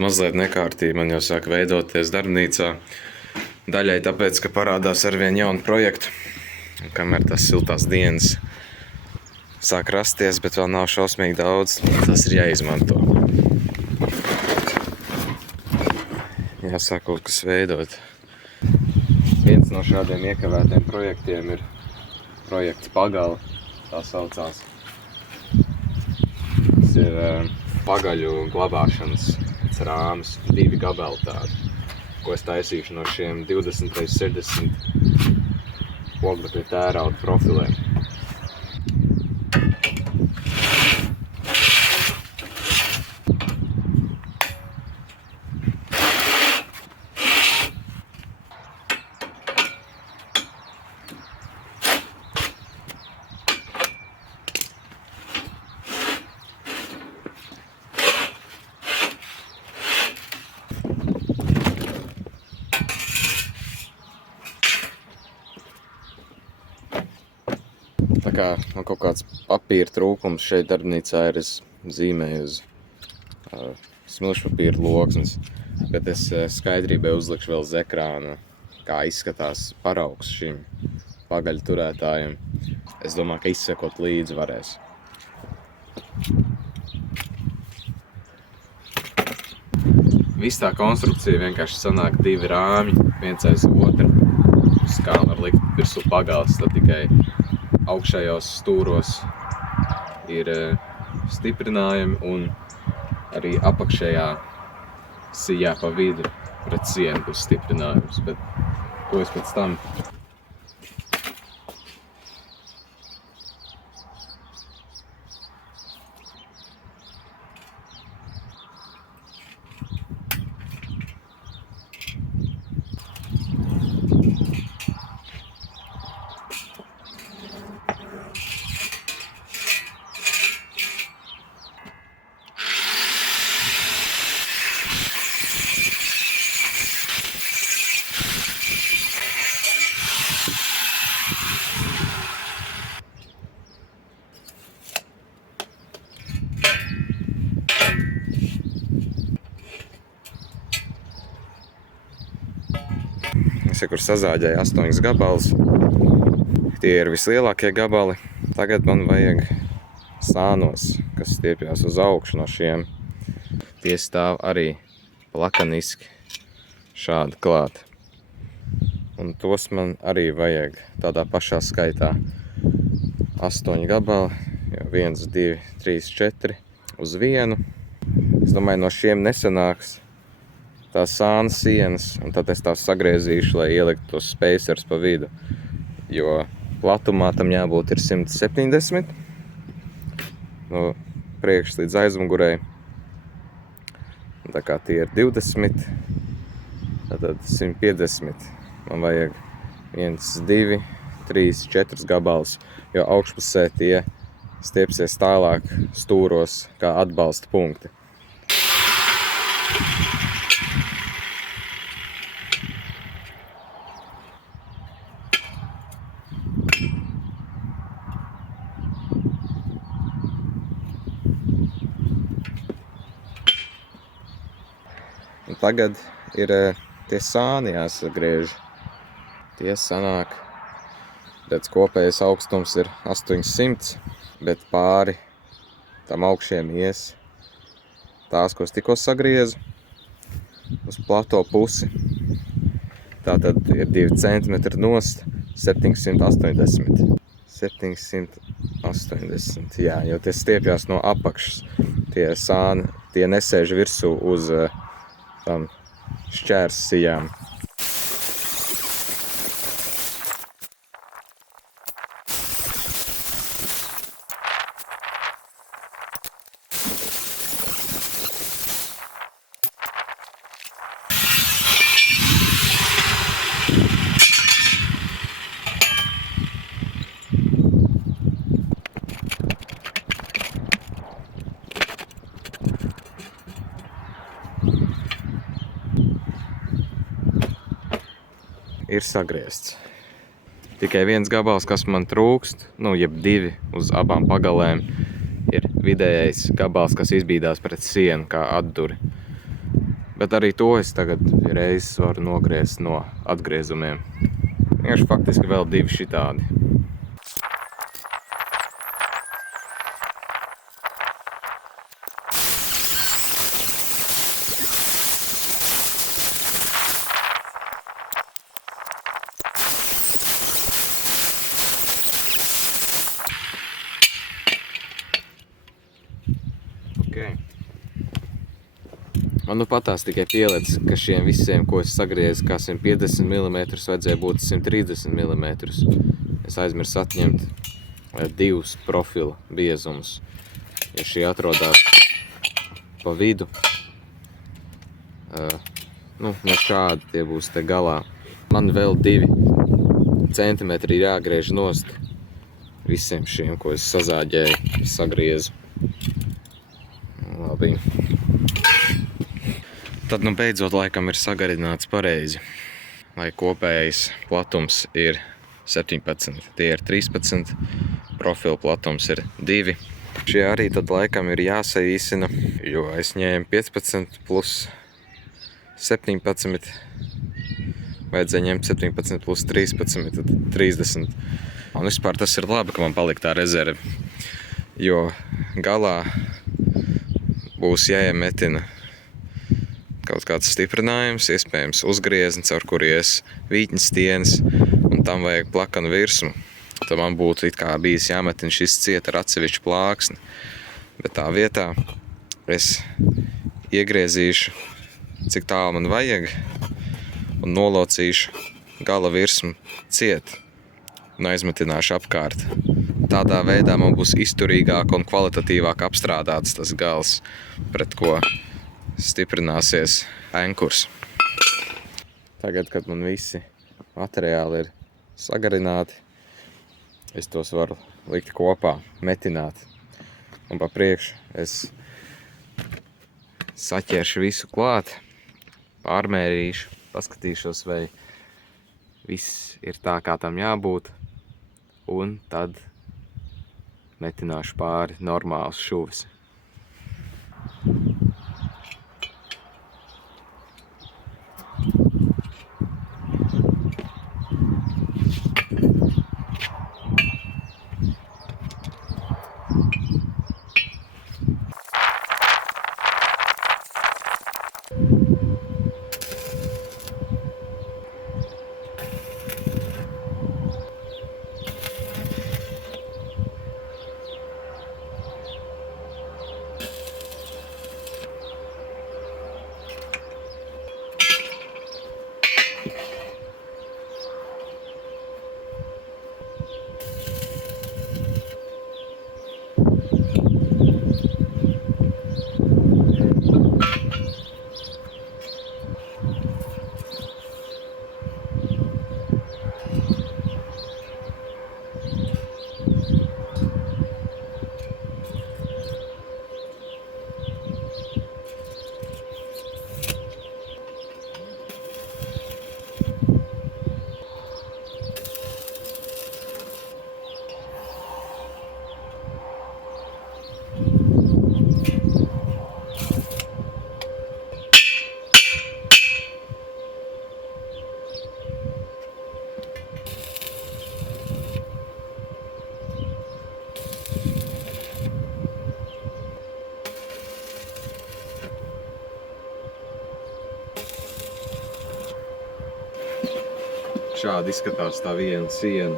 tāda mazliet nekārtība man jau sāk veidoties darbnīcā. Daļai tāpēc, ka parādās arvien jauni projekti. Un kamēr tās siltās dienas sāk rasties, bet vēl nav šausmīgi daudz, tas ir jāizmanto. Jāsāk kaut kas veidot. Viens no šādiem iekavētiem projektiem ir projekts Pagale, tā saucās. Tas ir pagaļu glabāšanas rāmis, 2 gabali tādi, ko es taisīšu no šiem 20x60 oglekļa tērauda profiliem. Tā kā man kaut kāds papīra trūkums šeit darbnīcā ir, es zīmēju uz smilšpapīra loksnes, bet es skaidrībai uzlikšu vēl uz ekrāna, kā izskatās paraugs šim pagaļu turētājiem. Es domāju, ka izsekot līdzi varēs. Viss tā konstrukcija vienkārši sanāk 2 rāmi, viens aiz otru, uz kā var likt virsū pagales, tad tikai augšējos stūros ir stiprinājumi un arī apakšējā sijā pa vidu pret sienu būs stiprinājums, bet to es pēc tam. Es kur sazāģēju 8 gabalus. Tie ir vislielākie gabali. Tagad man vajag sānos, kas stiepjās uz augšu no šiem. Tie stāv arī plakaniski šādi klāt. Un tos man arī vajag tādā pašā skaitā 8 gabali. 1, 2, 3, 4 uz vienu. Es domāju, no šiem nesanāks tās sāna sienas, un tad es tās sagriezīšu, lai ieliktu tos spacers pa vidu, jo platumā tam jābūt ir 170 no priekšas līdz aizmugurei. Un tā kā tie ir 20, tad 150. Man vajag 1, 2, 3, 4 gabalus, jo augšpusē tie stiepsies tālāk stūros kā atbalsta punkti. Un tagad ir tie sāni jāsagriež. Tie sanāk, redz, kopējais augstums ir 800, bet pāri tam augšiem ies tās, ko es tikko sagriezu, uz plato pusi. Tātad ir 2 centimetri nost, 780. 780, jā, jo tie stiepjās no apakšas. Tie sāni, tie nesēž virsū uz tam šķērs sijām. Ir sagriezts. Tikai viens gabals, kas man trūkst, jeb 2 uz abām pagalēm, ir vidējais gabals, kas izbīdās pret sienu kā atduri. Bet arī to es tagad reizes varu nogriezt no atgriezumiem. Vienkārši faktiski vēl 2 šitādi. Okay. Man nu patās tikai pielicis, ka šiem visiem, ko es sagriezu, kā 150 mm, vajadzēja būt 130 mm. Es aizmirsu atņemt 2 profila biezumus, jo šie atrodās pa vidu. Nu, šādi tie būs te galā. Man vēl 2 centimetri ir jāgriež nost visiem šiem, ko es sazāģēju, sagriezu. Labi. Tad nu beidzot laikam ir sagarināts pareizi, lai kopējais platums ir 17, tie ir 13, profila platums ir 2. Šie arī tad laikam ir jāsaīsina, jo es ņēmu 15 plus 17, vajadzēja ņemt 17 plus 13, tad 30. Un vispār tas ir labi, ka man palika tā rezerve, jo galā būs jāiemetina kaut kāds stiprinājums, iespējams uzgriezni, caur kur ies vītņas stienes, un tam vajag plakanu virsmu. Tad man būtu it kā bijis jāmetina šis ciet ar atsevišķu plāksni. Bet tā vietā es iegriezīšu, cik tālu man vajag, un nolocīšu gala virsmu ciet un aizmetināšu apkārt. Tādā veidā man būs izturīgāk un kvalitatīvāk apstrādāts tas gals, pret ko stiprināsies enkurs. Tagad, kad man visi materiāli ir sagarināti, es tos varu likt kopā, metināt. Un pa priekšu es saķeršu visu klāt, pārmērīšu, paskatīšos, vai viss ir tā, kā tam jābūt, un tad metināšu pāri normāls šuvis. Šādi izskatās tā viena siena.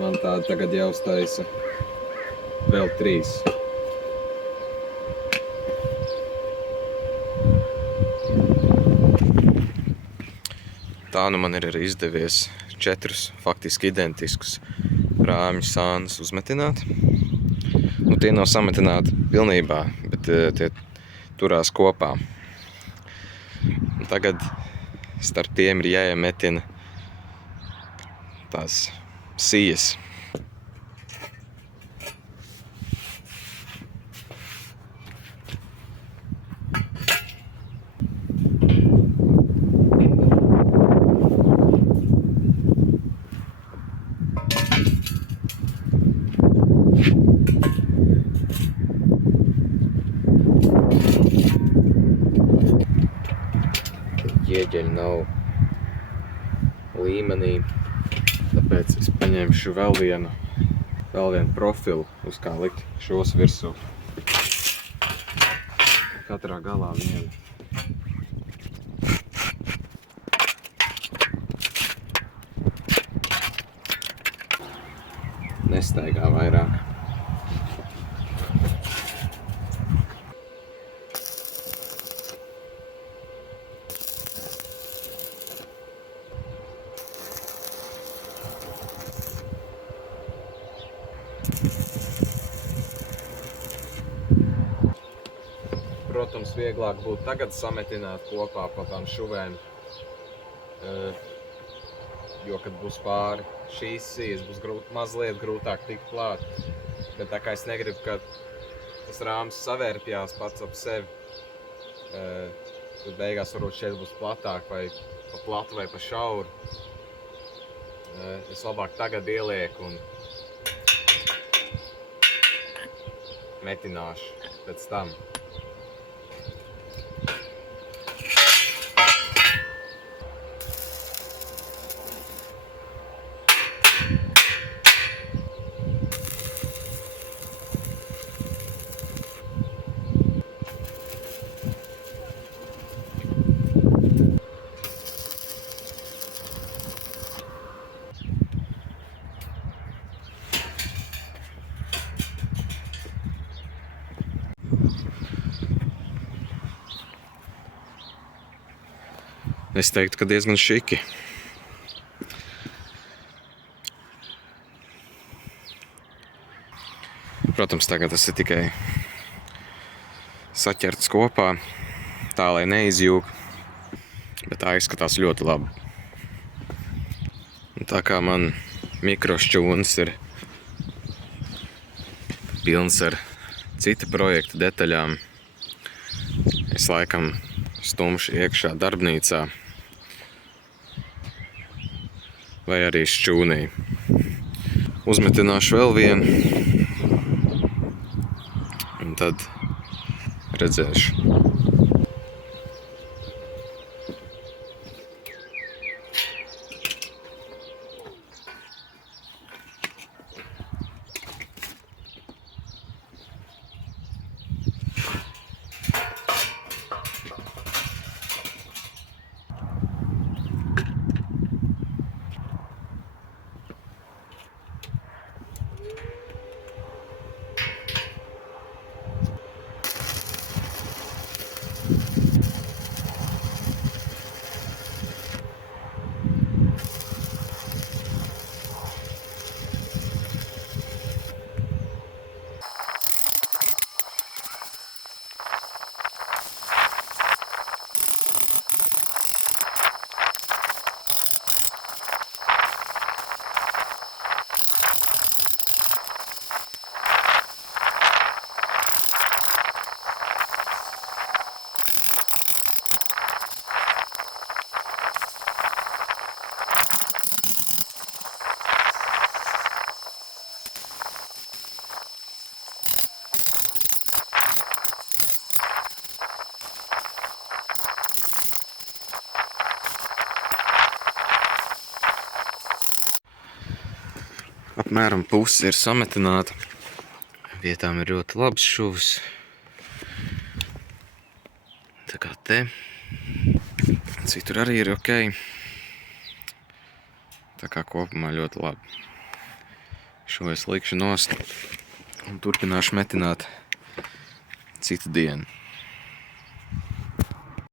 Man tāda tagad jāuztaisa vēl 3. Tā nu man ir arī izdevies 4 faktiski identiskus rāmju sānus uzmetināt. Nu, tie nav sametināti pilnībā, bet tie turās kopā. Un tagad starp tiem ir jāiemetina tās sijas. ķieģeļi nav līmenī. Tāpēc es paņemšu vēl vienu profilu, uz kā likt šos virsū. Katrā galā vienu. Nestaigā vairāk. Protams, vieglāk būtu tagad sametināt kopā pa tām šuvēm, jo, kad būs pāri šīs sijas, būs mazliet grūtāk tikt klāt. Bet tā kā es negribu, ka tas rāms savērpjās pats ap sevi, tad beigās varbūt šeit būs platāk vai pa platu vai pa šauru. Es labāk tagad ielieku un metināšu pēc tam. Es teiktu, ka diezgan šiki. Protams, tagad tas ir tikai saķerts kopā, tā lai neizjūg, bet tā izskatās ļoti labi. Un tā kā man mikrošķūns ir pilns ar cita projekta detaļām, es laikam stumšu iekšā darbnīcā vai arī šķūnī. Uzmetināšu vēl vienu un tad redzēšu. Apmēram puse ir sametināta. Vietām ir ļoti labs šuvs. Tā kā te. Citur arī ir ok. Tā kā kopumā ļoti labi. Šo es likšu nost un turpināšu metināt citu dienu.